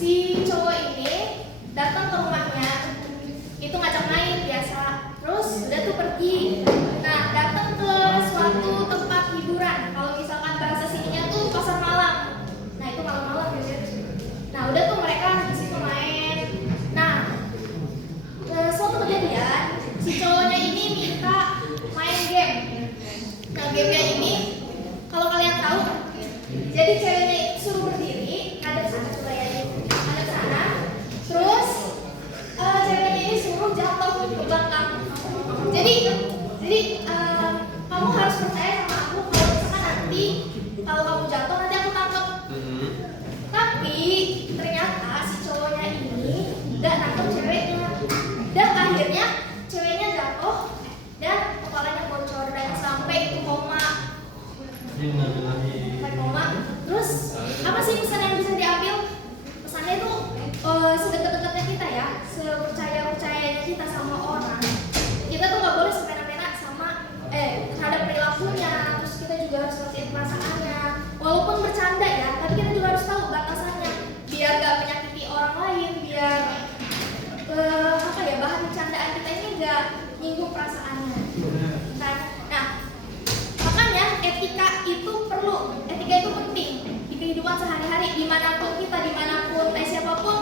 si cowok ini datang ke rumahnya, itu ngajak main biasa, terus udah tuh pergi. Nah, datang ke suatu tempat hiburan, kalau misalkan bahasa sininya tuh pasar malam. Nah, itu malam-malam gitu. Nah, udah tuh mereka di situ main. Nah, suatu kejadian si cowoknya ini minta main game. Nah, gamenya ini kalau kalian tahu, jadi ceweknya itu suruh berdiri, ada sana coba ya, ada sana. Terus ceweknya ini suruh jatuh ke belakang. Jadi kamu harus percaya sama aku kalau misalkan nanti kalau kamu jatuh nanti aku tangkap. Tapi ternyata si cowoknya ini nggak nangkep ceweknya, dan akhirnya ceweknya jatuh dan kepalanya bocor dan sampai itu koma. Koma. Terus apa sih pesan yang bisa diambil? Pesannya itu sedekat-dekatnya kita ya, sepercaya-percayanya kita sama orang. Kita tuh nggak boleh semena-mena sama terhadap perilakunya. Terus kita juga harus ngertiin perasaannya. Walaupun bercanda ya, tapi kita juga harus tahu batasannya biar nggak menyakiti orang lain, biar bahan bercandaan kita ini nggak nyinggung perasaannya. Nah, makanya etika itu perlu, etika itu penting di kehidupan sehari-hari, dimanapun kita, dimanapun siapapun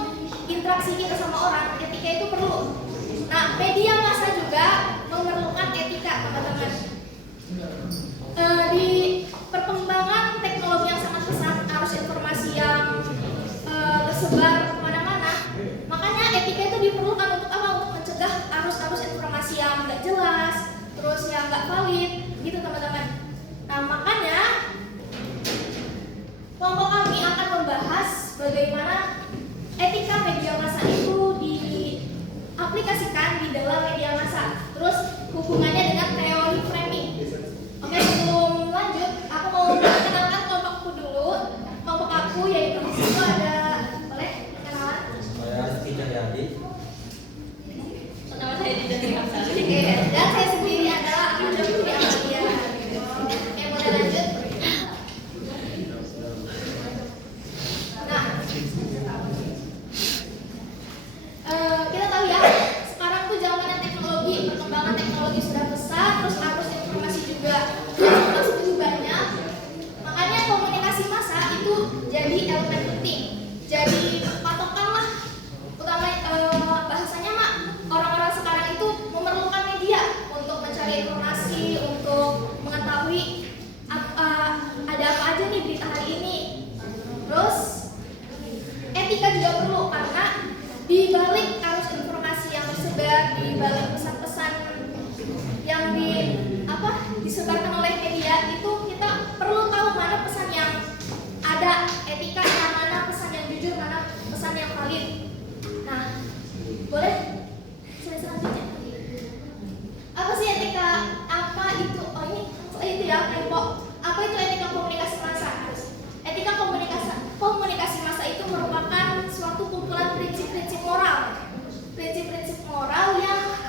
interaksi kita sama orang, etika itu perlu. Nah, media massa juga memerlukan etika, teman-teman. Di perkembangan teknologi yang sangat pesat, arus informasi yang tersebar kemana-mana, makanya etika itu diperlukan untuk apa? Untuk mencegah arus-arus informasi yang nggak jelas, terus yang nggak valid, gitu teman-teman. Nah, makanya kelompok kami akan membahas bagaimana etika media massa itu diaplikasikan di dalam media massa. Terus hubungannya dengan teori framing. Oke, sebelum lanjut, aku mau mengenalkan kelompokku dulu. Kelompok aku yaitu di situ ada, boleh kenalan? Saya Rizky Cahyadi. Nama saya Dinda Trihamsari. Oke, dan saya sendiri adalah Ahmad Putri Amalia. Oke, boleh lanjut? Nah, kita tahu ya, sekarang tuh zamannya teknologi, perkembangan teknologi sudah pesat, terus arus informasi juga begitu banyak. Makanya komunikasi massa itu jadi elemen penting, jadi patokan lah. Utama bahasanya mak, orang-orang sekarang itu memerlukan media untuk mencari informasi, untuk mengetahui ada apa aja nih berita hari ini. Terus etika juga perlu, karena di balik arus informasi yang tersebar, di balik pesan-pesan yang disebarkan oleh media itu, kita perlu tahu mana pesan yang ada etika, yang mana pesan yang jujur, mana pesan yang valid. Nah, boleh selanjutnya. Apa sih etika? Apa itu? Oh, ini ya, kelompok. Apa itu etika komunikasi massa? Etika komunikasi massa itu merupakan suatu kumpulan prinsip-prinsip moral. Prinsip-prinsip moral yang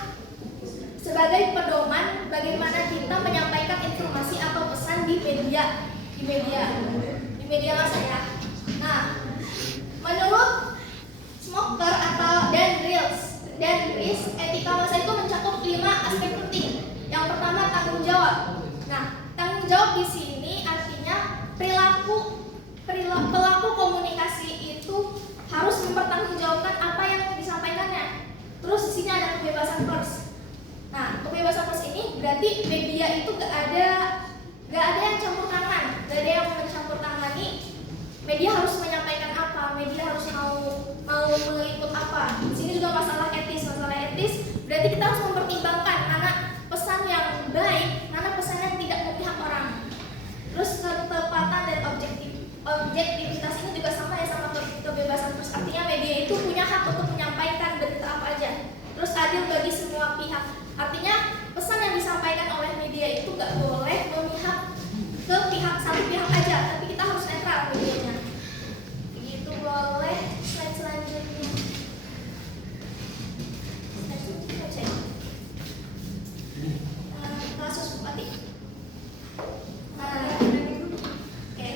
sebagai pedoman bagaimana kita menyampaikan informasi atau pesan di media massa ya. Nah, menurut Smoker atau Dan Ries, etika massa itu mencakup 5 aspek penting. Yang pertama, tanggung jawab. Nah, tanggung jawab di sini artinya pelaku komunikasi itu harus mempertanggungjawabkan apa yang disampaikannya. Terus di sini ada kebebasan pers. Nah, kebebasan pers ini berarti media itu gak ada yang campur tangan, gak ada yang mencampur tangani. Media harus menyampaikan apa, media harus mau meliput apa. Di sini juga masalah etis berarti kita harus mempertimbangkan mana pesan yang baik, mana pesan yang tidak memihak orang. Terus ketepatan dan objektivitas ini juga sama ya sama kebebasan pers. Artinya media itu punya hak untuk menyampaikan berita apa aja. Terus adil bagi semua pihak. Artinya pesan yang disampaikan oleh media itu gak boleh memihak ke satu pihak aja, tapi kita harus netral medianya. Begitu. Boleh slide selanjutnya. Kasus Bupati. Oke.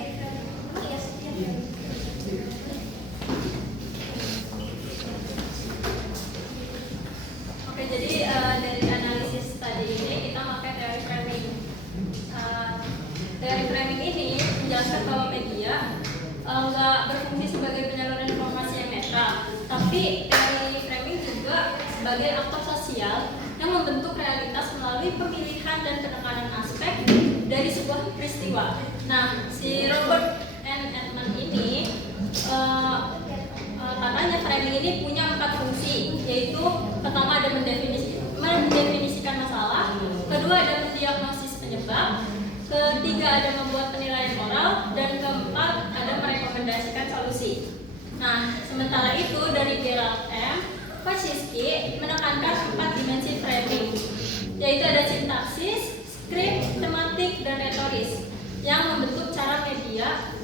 Tapi teori framing juga sebagai aktor sosial yang membentuk realitas melalui pemilihan dan penekanan aspek dari sebuah peristiwa. Nah, si Robert and Edmund ini katanya framing ini punya 4 fungsi, yaitu pertama ada mendefinisikan masalah, kedua ada mendiagnosis penyebab, ketiga ada membuat penilaian moral, dan keempat ada merekomendasikan solusi. Nah, sementara itu dari Gerald M. Kosinski menekankan 4 dimensi framing, yaitu ada sintaksis, skrip, tematik, dan retoris yang membentuk cara media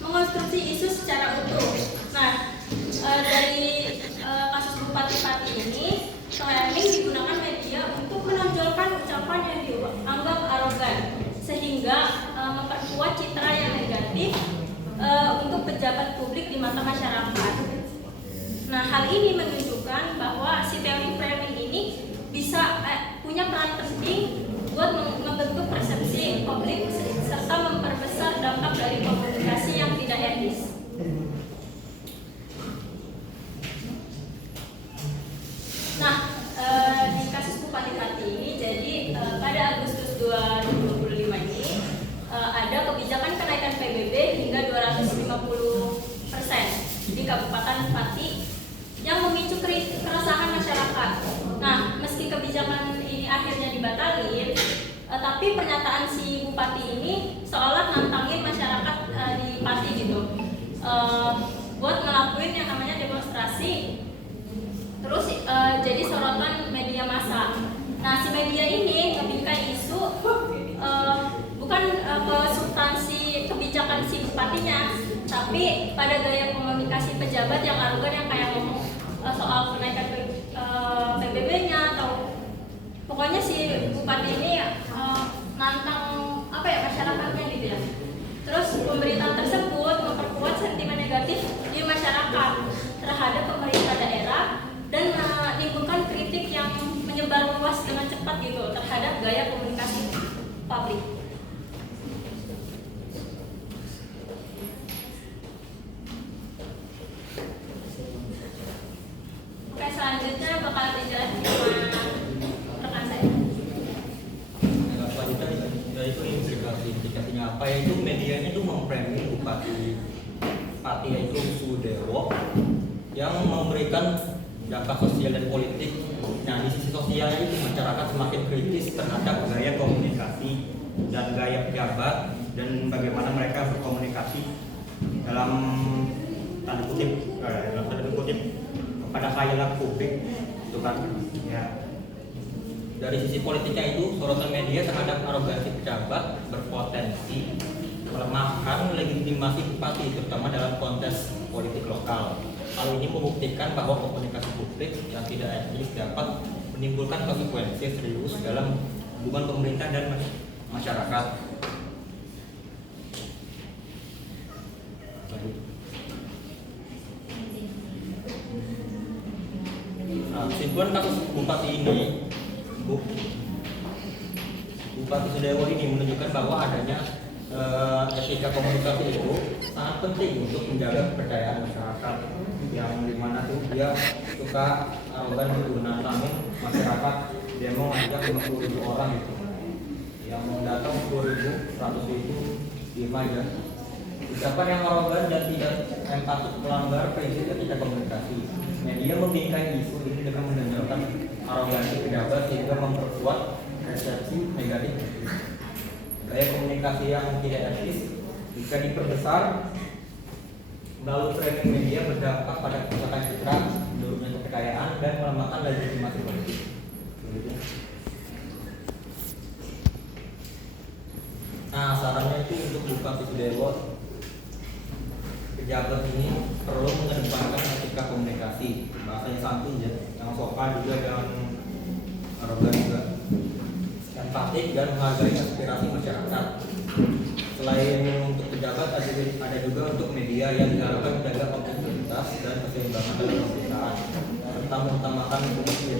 mengonstruksi isu secara utuh. Nah, dari kasus Bupati Pati ini, framing digunakan media untuk menonjolkan ucapan yang dianggap arogan, sehingga memperkuat citra yang negatif untuk pejabat publik di mata masyarakat. Nah, hal ini menunjukkan bahwa si teori framing ini bisa punya peran penting buat membentuk persepsi publik serta memperbesar dampak dari komunikasi yang tidak etis. Nah, di kasus Bupati Pati ini, jadi pada Agustus 2025 ini ada kebijakan kenaikan PBB hingga 250% di Kabupaten Pati yang memicu keresahan masyarakat. Nah, meski kebijakan ini akhirnya dibatalin, tapi pernyataan si Bupati ini seolah nantangin masyarakat di Pati gitu, buat ngelakuin yang namanya demonstrasi. Terus jadi sorotan media massa. Nah, si media ini ngebingkai isu bukan ke substansi kebijakan si bupatinya, tapi pada gaya komunikasi pejabat yang arogan yang kayak ngomong soal kenaikan PBB-nya, atau pokoknya si bupati ini nantang apa ya, masyarakatnya gitu ya. Terus pemberitaan tersebut memperkuat sentimen negatif di masyarakat terhadap pemerintah daerah dan menimbulkan kritik yang menyebar luas dengan cepat gitu terhadap gaya komunikasi publik. Oke, selanjutnya bakal dijelasin sama rekan saya. Selanjutnya itu implikasinya apa, yaitu medianya itu memframing Bupati Pati yaitu Sudewo yang memberikan dampak sosial dan politik. Nah, di sisi sosialnya itu masyarakat semakin kritis terhadap gaya komunikasi dan gaya pejabat dan bagaimana mereka berkomunikasi dalam tanda kutip kepada khayal publik, itu kan ya. Dari sisi politiknya itu, sorotan media terhadap arogansi pejabat berpotensi melemahkan legitimasi bupati, terutama dalam konteks politik lokal. Hal ini membuktikan bahwa komunikasi publik yang tidak etis dapat menimbulkan konsekuensi serius dalam hubungan pemerintah dan masyarakat. Nah, kesimpulan kasus Bupati ini, Bupati Sudewo ini menunjukkan bahwa adanya etika komunikasi itu sangat penting untuk menjaga kepercayaan masyarakat, yang dimana tuh dia suka arogan gitu, nantangin masyarakat demo ngajak 50.000 orang gitu, yang datang 10.000, 100.000 diem aja. Ucapan yang arogan dan tidak empatik melanggar prinsip etika komunikasi. Media membingkai isu ini dengan menonjolkan arogansi pejabat sehingga memperkuat persepsi negatif. Gaya komunikasi yang tidak etis jika diperbesar melalui framing media berdampak pada kerusakan citra, menurunnya kepercayaan, dan melemahkan legitimasi politik. Nah, sarannya itu untuk Bupati Sudewo, pejabat ini perlu mengedepankan etika komunikasi, bahasanya santun ya, yang sopan juga, jangan arogan juga, empatik dan menghargai aspirasi masyarakat. Selain untuk pejabat, ada juga untuk media yang diharapkan menjaga objektivitas dan keseimbangan dalam pemberitaan, serta mengutamakan fungsi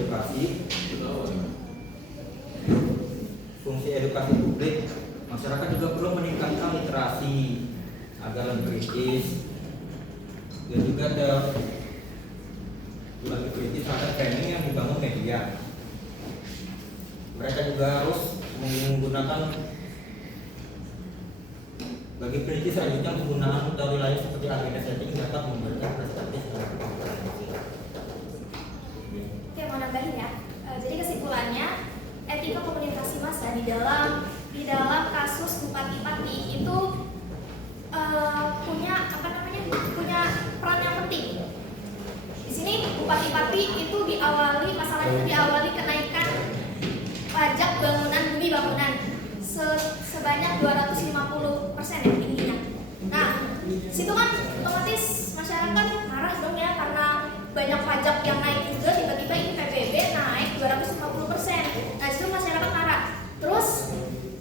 edukasi publik. Masyarakat juga perlu meningkatkan literasi agar lebih kritis, dan juga ada lebih kritis terhadap training yang dibangun media. Mereka juga harus menggunakan bagi peneliti selanjutnya penggunaan teori lain seperti agenda setting dapat memberikan perspektif dan kompetensi. Oke, mau nambahin ya. Jadi kesimpulannya, etika komunikasi massa di dalam kasus Bupati Pati itu punya peran yang penting. Di sini Bupati Pati itu masalahnya diawali kenaikan pajak bumi bangunan sebanyak 250% ya tingginya. Nah, situ kan otomatis masyarakat marah dong ya, karena banyak pajak yang naik juga, tiba-tiba ini PBB naik 250%. Nah, situ masyarakat marah. Terus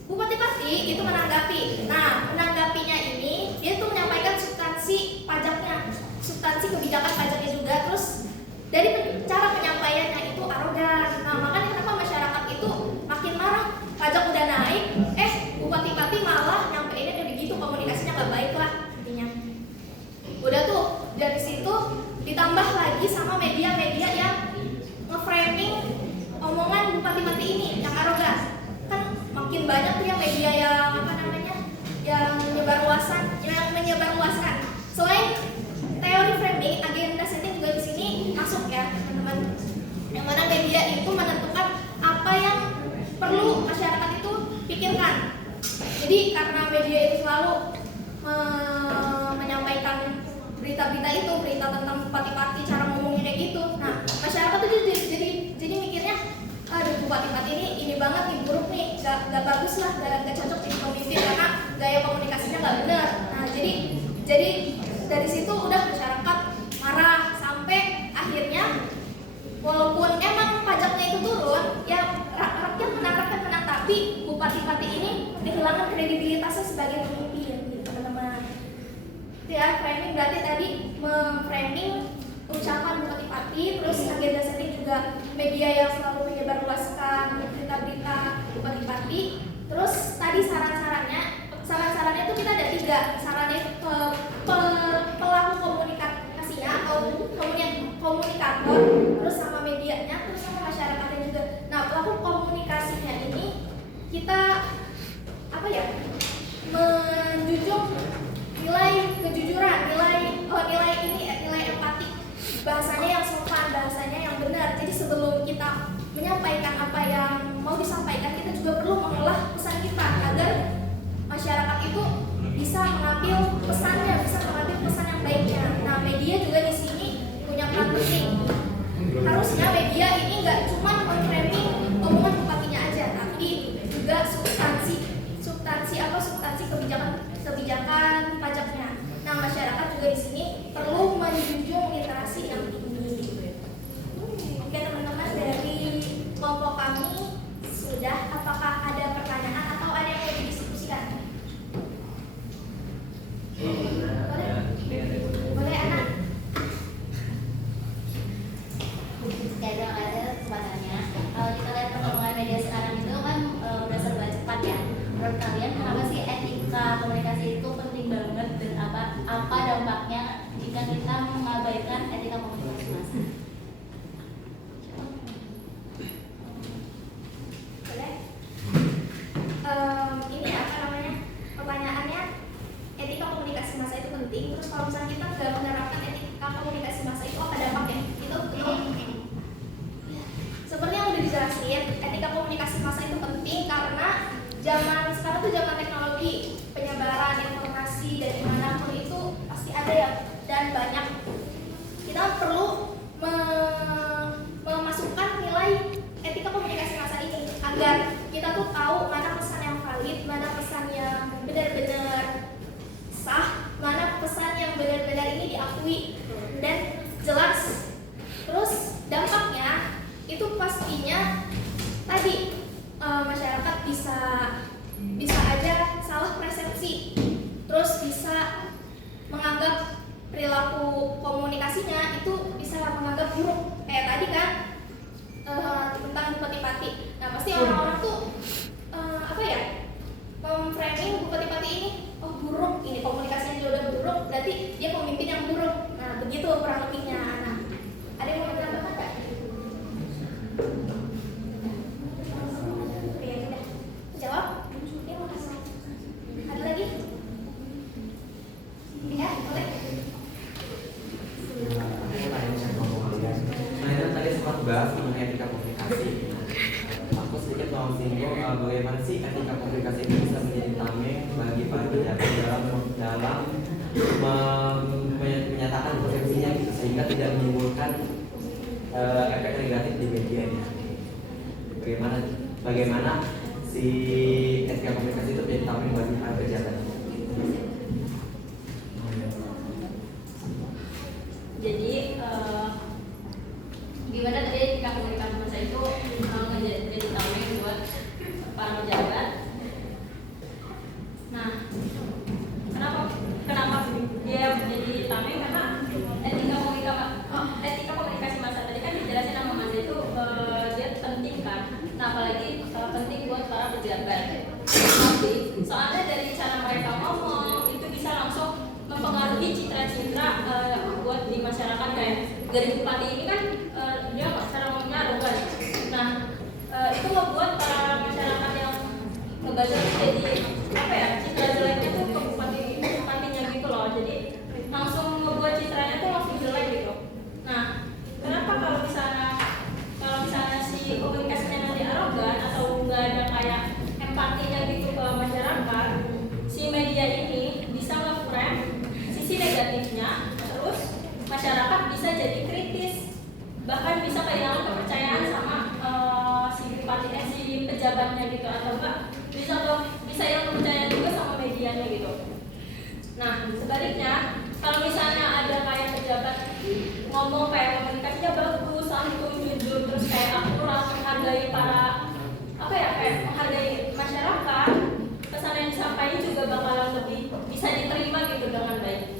Bupati Pati itu menanggapi. Nah, menanggapinya ini dia tuh menyampaikan substansi pajaknya, substansi kebijakan pajaknya juga. Terus dari cara penyampaiannya itu arogan. Nah, makanya kenapa masyarakat itu makin marah. Pajak udah naik, Bupati Pati malah nyampeinnya udah gitu, komunikasinya nggak baik lah intinya. Udah tuh dari situ ditambah lagi sama media-media yang nge-framing omongan Bupati Pati ini yang arogan. Kan makin banyak tuh ya media yang yang menyebarluaskan. Selain teori framing, agenda setting juga di sini masuk ya teman-teman. Yang mana media itu menentukan apa yang perlu masyarakat itu pikirkan. Jadi karena media itu selalu menyampaikan berita-berita itu, berita tentang Bupati Pati, cara ngomongnya kayak gitu. Nah, masyarakat tuh jadi mikirnya, aduh Bupati Pati ini banget nih, buruk nih, gak bagus lah, gak cocok jadi pemimpin karena gaya komunikasinya gak benar. Nah, jadi dari situ udah masyarakat marah sampai akhirnya walaupun emang pajaknya itu turun, ya rakyat menang, tapi Bupati Pati ini kehilangan kredibilitasnya sebagai pemimpin, gitu teman-teman. Ya, framing berarti tadi memframing ucapan Bupati Pati, terus agenda setting juga media yang selalu menyebarluaskan berita-berita Bupati Pati. Terus tadi saran-sarannya itu kita ada 3. Sarannya pelaku komunikasinya atau komunikator, terus sama medianya, terus sama masyarakatnya juga. Nah, pelaku komunikasinya ini kita menjunjung nilai kejujuran, nilai empati, bahasanya yang sopan, bahasanya yang benar. Jadi sebelum kita menyampaikan apa yang mau disampaikan, kita juga perlu mengolah pesan kita agar masyarakat itu bisa mengambil pesannya, bisa mengambil pesan yang baiknya. Nah, media juga di sini punya peran penting. Harusnya media ini nggak cuma memframing omongan bupatinya aja, tapi juga substansi kebijakan pajaknya. Nah, masyarakat juga di sini perlu menjunjung literasi yang tinggi. Oke teman-teman, dari kelompok kami sudah. Apakah ada pertanyaan atau ada yang mau didiskusikan? Boleh anak? Ada kesempatannya. Kalau kita lihat perkembangan media sekarang itu kan udah serba cepat ya. Menurut kalian kenapa sih etika komunikasi itu penting banget, dan apa dampaknya jika kita mengabaikan etika komunikasi massa? Boleh? Ini pertanyaannya, etika komunikasi massa itu penting. Terus kalau misalnya kita nggak menerapkan etika komunikasi massa itu apa dampaknya? Itu seperti yang udah dijelasin, etika komunikasi massa itu penting karena zaman sekarang tuh zaman teknologi, penyebaran informasi dari manapun itu pasti ada ya, dan banyak. Kita perlu memasukkan nilai etika komunikasi massa ini agar kita tuh tahu mana pesan yang valid, mana pesan yang benar-benar sah, mana pesan yang benar-benar ini diakui dan jelas. Terus dampaknya itu pastinya tadi masyarakat bisa aja salah persepsi, terus bisa menganggap perilaku komunikasinya itu bisa menganggap buruk kayak tadi kan tentang Bupati Pati. Nah, pasti orang-orang tuh memframing Bupati Pati ini, oh buruk, ini komunikasinya juga udah menyatakan persepsinya gitu, sehingga tidak menimbulkan efek negatif di medianya. Bagaimana si etika komunikasi itu menjadi tameng bagi para pejabat? Jadi gimana tadi etika komunikasi masa itu menjadi tameng buat para pejabat. Nah, kenapa dia menjadi tameng? Karena etika komunikasi masa tadi kan dijelasin sama Mas itu dia penting kan. Nah, apalagi penting buat para pejabat. Tapi soalnya dari cara mereka ngomong itu bisa langsung mempengaruhi citra-citra buat di masyarakat. Kayak dari bupati ini kan dia cara ngomongnya arogan. Nah, itu membuat para masyarakat yang ngebaca jadi apa ya, citra jeleknya tuh ke bupatinya gitu loh. Jadi langsung membuat citranya tuh langsung jelek gitu. Nah, kenapa kalau misalnya si komunikasinya nanti arogan atau nggak ada kayak empatinya gitu ke masyarakat, si media ini bisa nge-frame sisi negatifnya, terus masyarakat bisa jadi kritis, bahkan bisa kehilangan kepercayaan sama si pejabatnya gitu, atau enggak bisa yang kepercayaan juga sama medianya gitu. Nah, sebaliknya kalau misalnya ada kayak pejabat ngomong kayak komunikasinya bagus, santun, jujur, terus kayak akurat, menghargai para kayak menghargai masyarakat, pesan yang disampaikan juga bakalan lebih bisa diterima gitu dengan baik.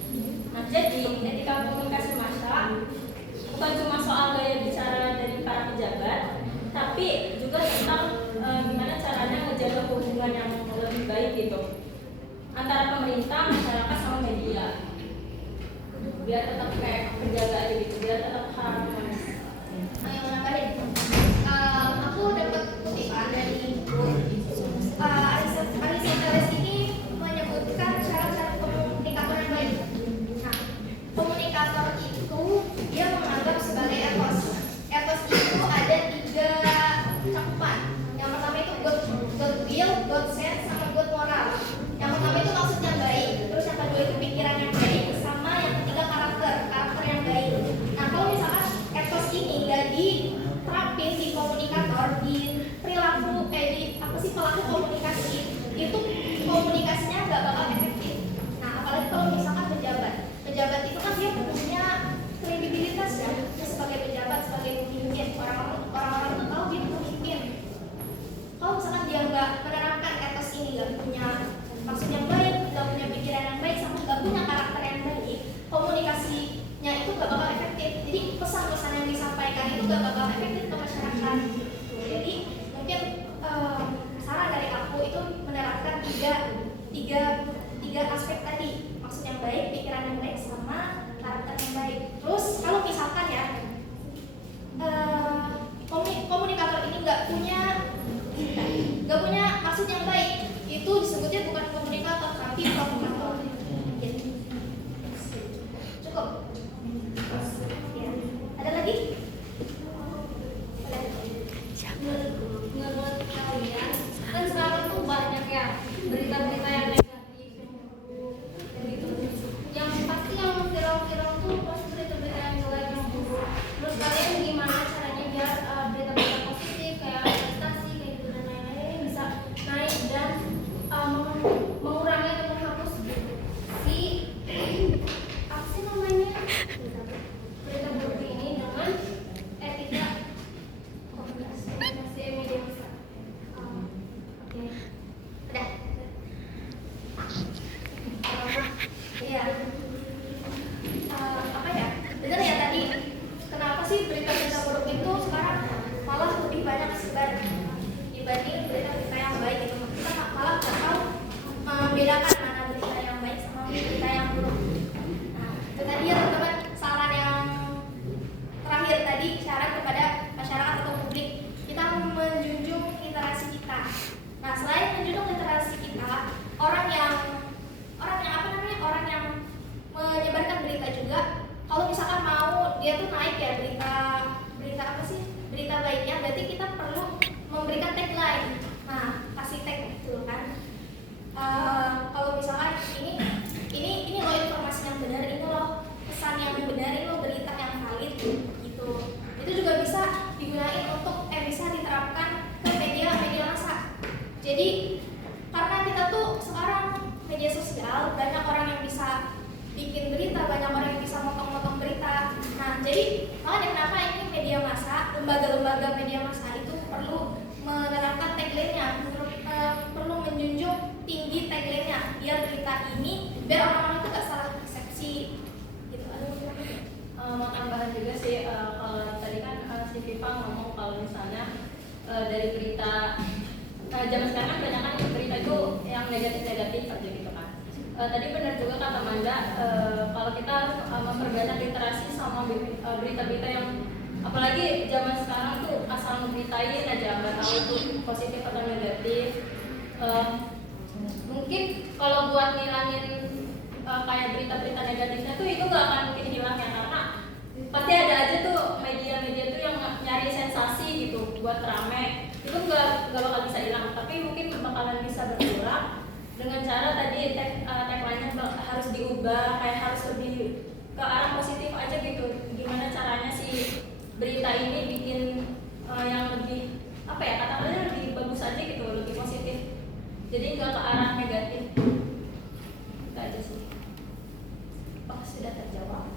Nah, jadi etika komunikasi massa bukan cuma soal gaya bicara dari para pejabat, tapi juga tentang gimana caranya ngejaga hubungan yang lebih baik gitu antara pemerintah, masyarakat, sama media, biar tetap kayak penjaga aja gitu, biar tetap harmonis. Ayo nambahin. Aku dapat kutipan dari Aristoteles ini menyebutkan syarat-syarat komunikator yang baik. Nah, komunikator itu dia menganggap sebagai etos. Etos itu ada 3 cakupan. Yang pertama itu good will, good sense, sama good moral. Yang pertama itu maksudnya baik, terus yang kedua itu pikiran yang baik, sama yang ketiga karakter yang baik. Nah, kalau misalkan etos ini nggak diterapin di komunikator, di perilaku pelaku komunikasi, itu komunikasinya nggak bakal efektif. Nah, apalagi kalau misalkan pejabat itu kan dia punya kredibilitas ya, sebagai pejabat, sebagai pemimpin, orang-orang tuh tahu dia pemimpin. Kalau misalkan dia nggak menerapkan etos ini, nggak punya maksud yang baik, nggak punya pikiran yang baik, sama nggak punya karakter yang baik, komunikasinya itu nggak bakal efektif. Jadi pesan-pesan yang disampaikan itu nggak bakal efektif ke masyarakat. Jadi mungkin saran dari aku itu menerapkan tiga aspek tadi, maksud yang baik, pikiran yang baik, sama karakter yang baik. Terus kalau misalkan ya komunikator ini nggak punya maksud yang baik, itu disebutnya bukan komunikator tapi provokator. Cukup. Ya. Ada lagi? Menurut kalian kan sekarang tuh banyak ya berita-berita yang negatif gitu. Yang pasti yang viral-viral tuh pasti berita-berita yang jelek, yang buruk. Menurut kalian gimana caranya biar berita-berita positif kayak prestasi kayak gitu dan lain-lain bisa naik dan mengurangi atau menghapus si apa sih namanya berita buruk ini dengan etika komunikasi media massa. Oke. Udah. Iya. Apa ya? Bener ya tadi. Kenapa sih berita-berita buruk itu sekarang malah lebih banyak sebar dibanding berita-berita yang baik gitu. Kita malah nggak tahu membedakan mana berita yang baik sama berita yang buruk. Nah, itu tadi ya teman-teman, saran yang terakhir tadi, syarat kepada masyarakat atau publik, kita menjunjung literasi kita. Nah, selain menjunjung literasi kita, orang yang menyebarkan berita juga, kalau misalkan mau dia tuh naik ya berita baiknya, berarti kita perlu memberikan tagline. Nah, kasih tag gitu kan. Kalau media massa itu perlu menerapkan tagline-nya, perlu menjunjung tinggi tagline-nya biar orang-orang itu gak salah persepsi gitu. Mau tambahan juga sih, kalau tadi kan si Viva ngomong kalau misalnya dari berita zaman sekarang kan banyak kan berita itu yang negatif-negatif aja gitu kan. Tadi benar juga kata Manda, kalau kita harus memperbanyak literasi sama berita-berita yang apalagi zaman sekarang tuh asal ngeberitain aja nggak tahu itu positif atau negatif. Mungkin kalau buat ngilangin kayak berita-berita negatifnya tuh itu nggak akan mungkin hilang ya, karena pasti ada aja tuh media-media tuh yang nyari sensasi gitu buat rame, itu nggak bakal bisa hilang, tapi mungkin bakalan bisa berkurang dengan cara tadi tagline-nya harus diubah, kayak harus lebih ke arah positif aja gitu. Gimana caranya si berita ini bikin yang lebih apa ya, kata-katanya lebih bagus aja gitu, lebih positif, jadi nggak ke arah negatif. Itu aja sih. Oh, sudah terjawab.